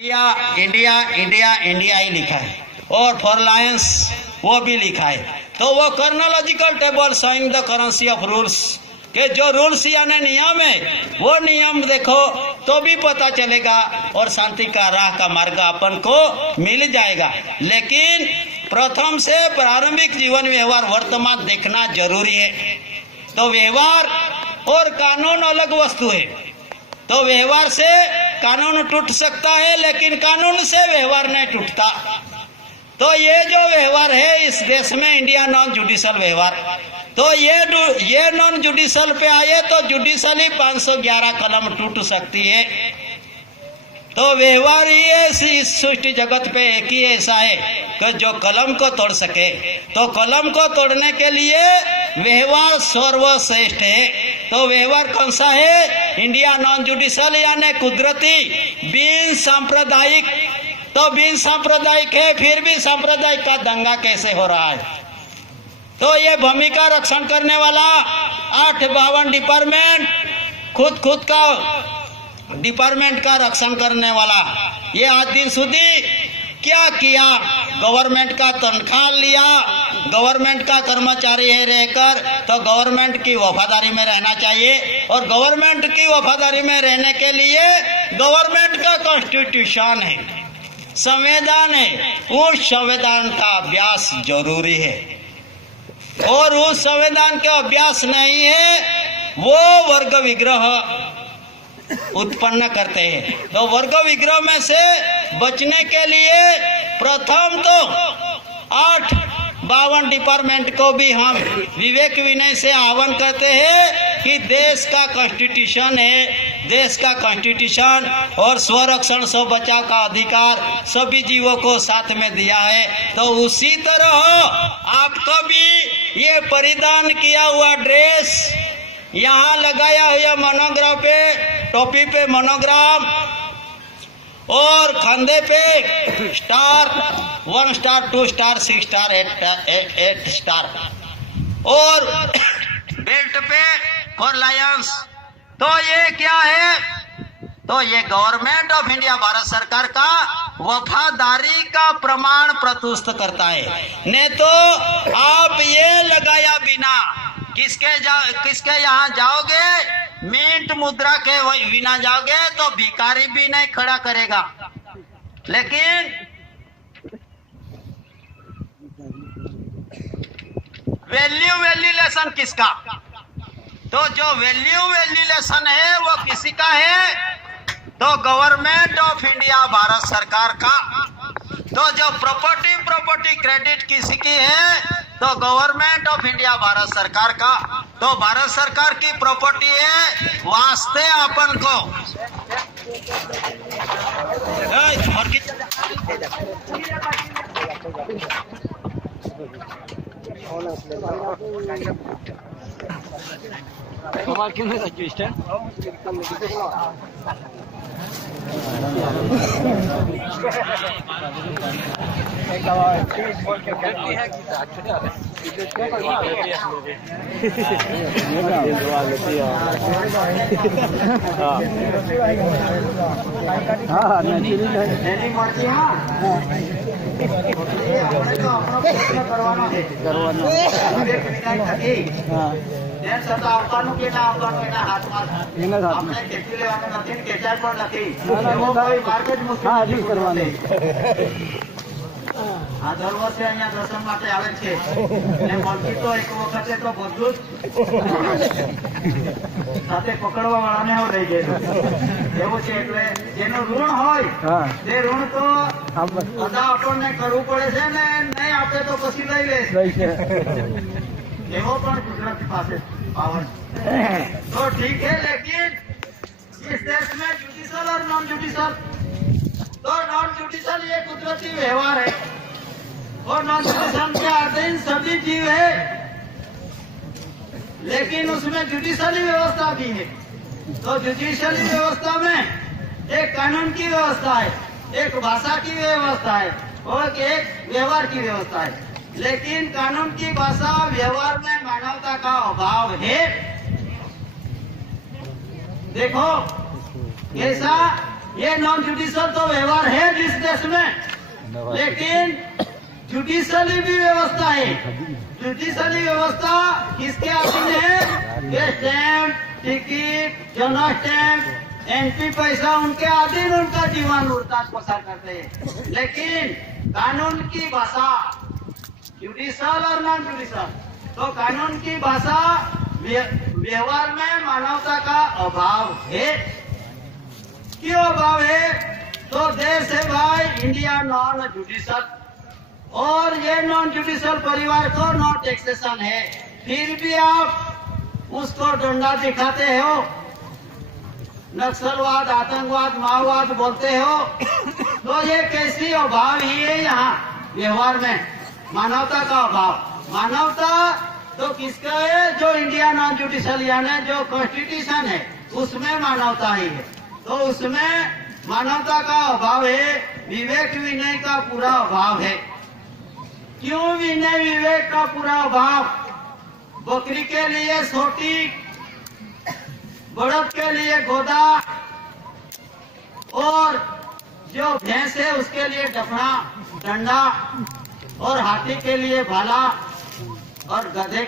India India India India ही लिखा है और फॉर लायंस वो भी लिखा है। तो वो chronological table showing the currency of rules के जो रूल्स यानी नियम है वो नियम देखो तो भी पता चलेगा और शांति का राह का मार्ग अपन को मिल जाएगा। लेकिन प्रथम से प्रारंभिक जीवन व्यवहार वर्तमान देखना जरूरी है। तो व्यवहार और कानून अलग वस्तु है। तो व्यवहार से कानून टूट सकता है लेकिन कानून से व्यवहार नहीं टूटता। तो ये जो व्यवहार है इस देश में इंडिया नॉन जुडिशल व्यवहार, तो ये नॉन जुडिशल पे आए तो जुडिशली 511 कलम टूट सकती है। तो व्यवहार ही इस सृष्टि जगत पे एक ही ऐसा है कि जो कलम को तोड़ सके। तो कलम को तोड़ने के लिए व्यवहार सर्वश्रेष्ठ है। तो व्यवहार कौन सा है? इंडिया नॉन जुडिशल यानी कुदरती बिन सांप्रदायिक। तो बिन सांप्रदायिक है फिर भी सांप्रदायिक का दंगा कैसे हो रहा है? तो ये भूमिका रक्षण करने वाला 852 डिपार्टमेंट खुद का डिपार्टमेंट का रक्षण करने वाला ये आज दिन सुधी क्या किया? गवर्नमेंट का तनख्वाह लिया, गवर्नमेंट का कर्मचारी है रहकर तो गवर्नमेंट की वफादारी में रहना चाहिए। और गवर्नमेंट की वफादारी में रहने के लिए गवर्नमेंट का कॉन्स्टिट्यूशन है, संविधान है, उस संविधान का अभ्यास जरूरी है। और उस संविधान का अभ्यास नहीं है वो वर्ग विग्रह उत्पन्न करते हैं। तो वर्ग विग्रह में से बचने के लिए प्रथम तो 852 डिपार्टमेंट को भी हम विवेक विनय से आह्वान करते हैं कि देश का कॉन्स्टिट्यूशन है, देश का कॉन्स्टिट्यूशन और स्वरक्षण स्व बचाव का अधिकार सभी जीवों को साथ में दिया है। तो उसी तरह आपको भी ये परिधान किया हुआ ड्रेस, यहाँ लगाया हुआ मोनोग्राम पे, टोपी पे मोनोग्राम और कंधे पे star 1 star 2 star 6 star 8 star और बेल्ट पे फॉर लायंस। तो ये क्या है? तो ये गवर्नमेंट ऑफ इंडिया भारत सरकार का वफादारी का प्रमाण प्रस्तुत करता है। नहीं तो आप ये लगाया बिना किसके यहाँ जाओगे, मिंट मुद्रा के बिना जाओगे तो भिखारी भी नहीं खड़ा करेगा। लेकिन वैल्यूलेशन किसका? तो जो वैल्यूलेशन है वो किसी का है? तो गवर्नमेंट ऑफ इंडिया भारत सरकार का। तो जो प्रॉपर्टी क्रेडिट किसी की है? तो गवर्नमेंट ऑफ इंडिया भारत सरकार का। तो भारत सरकार की प्रॉपर्टी है वास्ते अपन को દર વર્ષે અહીંયા દર્શન માટે આવે છે અને મલકી તો એક વખતે તો બધું સાથે પકડવા વાળાને હો રહી જાય એવું છે। એટલે જેનું ઋણ હોય તે ઋણ તો અદા આપણને કરવું પડે છે ને, નહીં આપે તો પછી લઈ લે એવો પણ ગુજરાત પાસે પાવર। तो ठीक है, लेकिन इस देश में जुडिशल और नॉन जुडिशल, तो नॉन जुडिशल ये कुदरती व्यवहार है और नॉन जुडिशल के अधीन सभी जीव है। लेकिन उसमें जुडिशली व्यवस्था भी है। तो जुडिशली व्यवस्था में एक कानून की व्यवस्था है, एक भाषा की व्यवस्था है और एक व्यवहार की व्यवस्था है। लेकिन कानून की भाषा व्यवहार में मानवता का अभाव है। देखो कैसा ये नॉन जुडिशियल तो व्यवहार है जिस देश में, लेकिन जुडिशियली भी व्यवस्था है। जुडिशियली व्यवस्था किसके अधीन है? ये स्टैम्प, टिकट, जन स्टैम्प, एंट्री पैसा उनके अधीन उनका जीवन उड़ताज पसार करते हैं। लेकिन कानून की भाषा, जुडिशियल और नॉन जुडिशियल, तो कानून की भाषा व्यवहार में मानवता का अभाव है। क्यों अभाव है? तो देश है भाई इंडिया नॉन जुडिशियल, और ये नॉन जुडिशियल परिवार को नो टैक्सेशन है, फिर भी आप उसको डंडा दिखाते हो, नक्सलवाद, आतंकवाद, माओवाद बोलते हो। तो ये कैसी अभाव ही है यहाँ व्यवहार में, मानवता का अभाव। मानवता तो किसका है? जो इंडिया नॉन जुडिशियल यानी जो कॉन्स्टिट्यूशन है उसमें मानवता ही है। तो उसमें मानवता का अभाव है, विवेक विनय का पूरा अभाव है। क्यों विनय विवेक का पूरा अभाव? बकरी के लिए सोटी, बड़द के लिए गोदा, और जो भैंस है उसके लिए डफना, डंडा, और हाथी के लिए भाला, और गधे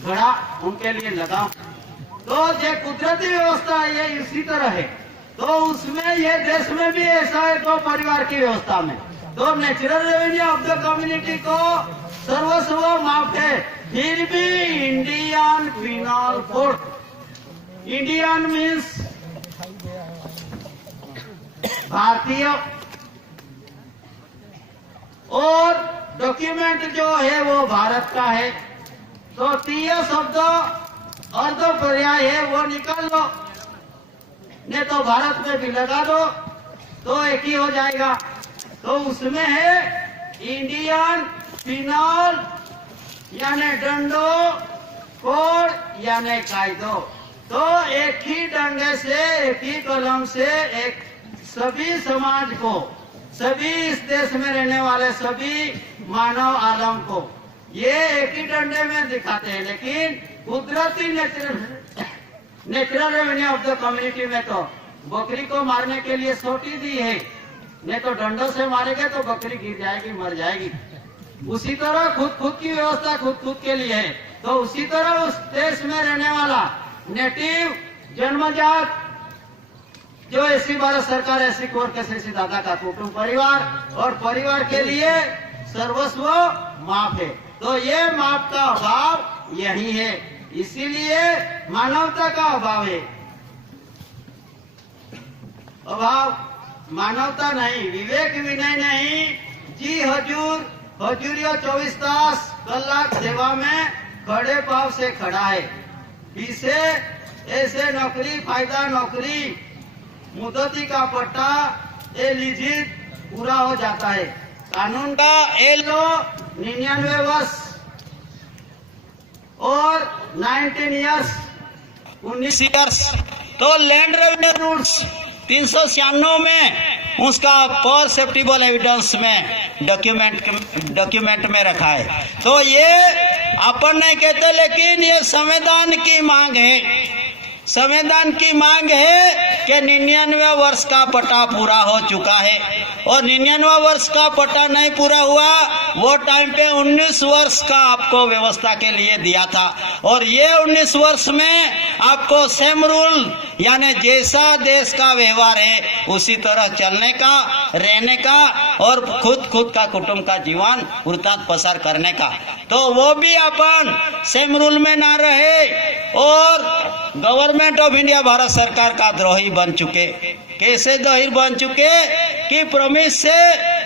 घड़ा उनके लिए लगाम। तो ये कुदरती व्यवस्था है, ये इसी तरह है। तो उसमें ये देश में भी ऐसा है, तो परिवार की व्यवस्था में तो natural revenue of the community को सर्वस्व माफ है। फिर भी Indian penal code, Indian means भारतीय, और डॉक्यूमेंट जो है वो भारत का है। तो तीय शब्द अर्ध पर्याय है, वो निकाल लो, नहीं तो भारत में भी लगा दो तो एक ही हो जाएगा। तो उसमें है इंडियन पीनल यानी डंडो, कोड यानी कायदो। तो एक ही डंडे से, एक ही कलम से एक सभी समाज को, सभी इस देश में रहने वाले सभी मानव आलम को ये एक ही डंडे में दिखाते हैं। लेकिन कुदरती natural revenue of the community में तो बकरी को मारने के लिए सोटी दी है, नहीं तो डंडों से मारेंगे तो बकरी गिर जाएगी, मर जाएगी। उसी तरह खुद की व्यवस्था खुद के लिए है। तो उसी तरह उस देश में रहने वाला नेटिव जन्मजात जो ऐसी भारत सरकार, ऐसी कोर कैसे दादा का कुटुंब परिवार, और परिवार के लिए सर्वस्व माफ है। तो ये माफ का अभाव यही है, इसीलिए मानवता का अभाव है। अभाव मानवता नहीं, विवेक विनय नहीं। जी हजूर, हजूरिया 24 तास कलाक सेवा में खड़े पाव से खड़ा है। इसे ऐसे नौकरी, फायदा नौकरी, मुदती का पट्टा, ये लिजिट पूरा हो जाता है। कानून का एलो 99 वर्ष और 19 ईयर्स 19 ईयर्स। तो लैंड रेवेन्यू रूल्स 396 में उसका परसेप्टिबल एविडेंस में डॉक्यूमेंट में रखा है। तो ये अपन नहीं कहते, लेकिन ये संविधान की मांग है। संविधान की मांग है कि 99 वर्ष का पट्टा पूरा हो चुका है, और 99 वर्ष का पट्टा नहीं पूरा हुआ, वो टाइम पे 19 वर्ष का आपको व्यवस्था के लिए दिया था। और ये 19 वर्ष में आपको सेम रूल यानी जैसा देश का व्यवहार है उसी तरह चलने का, रहने का, और खुद का कुटुंब का जीवन उड़ताज पसार करने का। तो वो भी अपन सेम रूल में ना रहे और गवर्नमेंट ऑफ इंडिया भारत सरकार का द्रोही बन चुके। कैसे द्रोही बन चुके कि प्रॉमिस से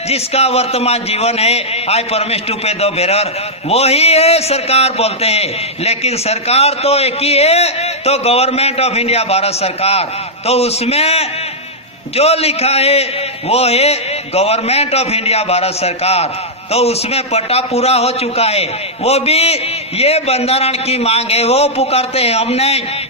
जिसका वर्तमान जीवन है, आई प्रॉमिस टू पे द बेरर, वो ही है सरकार बोलते हैं। लेकिन सरकार तो एक ही है, तो गवर्नमेंट ऑफ इंडिया भारत सरकार, तो उसमें जो लिखा है वो है गवर्नमेंट ऑफ इंडिया भारत सरकार। तो उसमें पट्टा पूरा हो चुका है। वो भी ये बंधारण की मांग है, वो पुकारते हैं। हमने